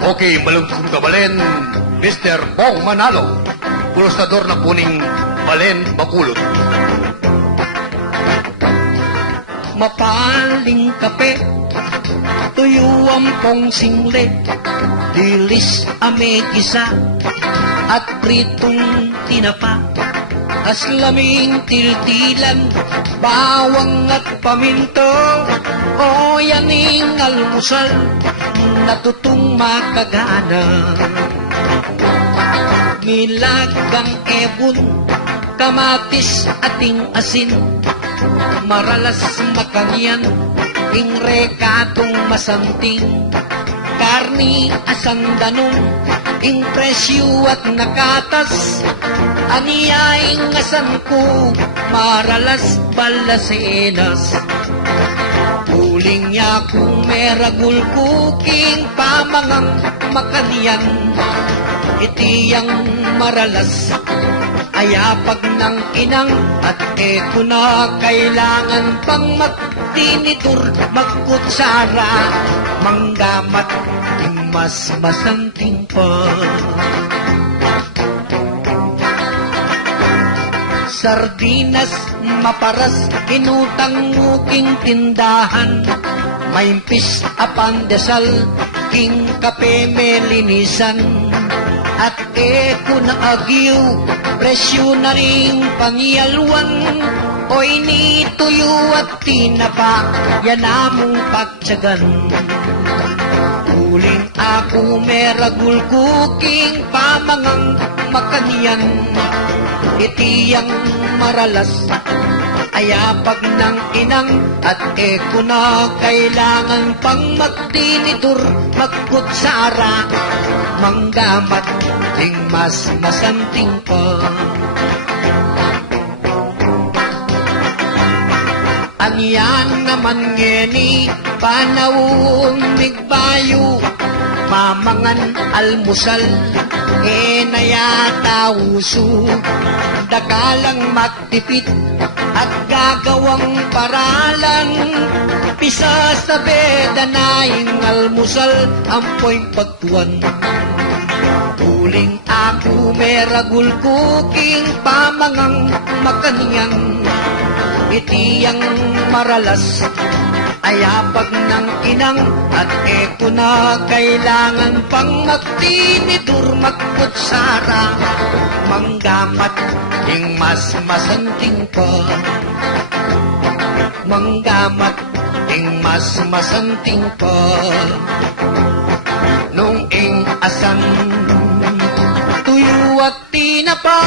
Okay, malungsong kabalen, Mr. Bong Manalo, pulostador na puning Balen Bakulot. Mapaling kape, tuyuan pong single, dilis ame gisa, at pritong tinapa, aslaming tiltilan, bawang at paminto, o yaning almusal, natutong makagana. Nilagang ebon, kamatis ating asin, maralas makangyan, ing rekatong masanting, karni asang danong, ing presyo at nakatas, aniyaing asan ko, maralas balasenas. Uling niya kung meragul kuking pamangang makaniyan, itiyang maralas, ayapag ng inang, at eto na kailangan pang magtinitur, magkutsara, manggamat, mas masanting pa. Sardinas, maparas, inutang nguking tindahan, maimpis apandesal, king kape melinisan, at eko na agyo, presyo na ring pangyalwan, oy ni tuyo at tinapa, yan among pagtsagan. Uling ako meragul kuking pamangang makaniyan, itiyang maralas, ayapag ng inang, at eko na kailangan pang magtinitur, magkutsara, manggamat, ting mas masanting pa. Anyan naman ngeni, panawong migbayo, mamangan almusal, nayata uso, dakalang magtipid, at gagawang paralan, pisa sa beda naing almusal, ampoy pagtuan. Uling ako meragul kuking pamangang makaniyan, itiyang maralas, ayapag ng inang, at eko na kailangan pang magtinitur, magkutsara, manggamat, ing mas masanting pa. Manggamat, ing mas masanting pa. Nung ing asan, tuyo at tinapa,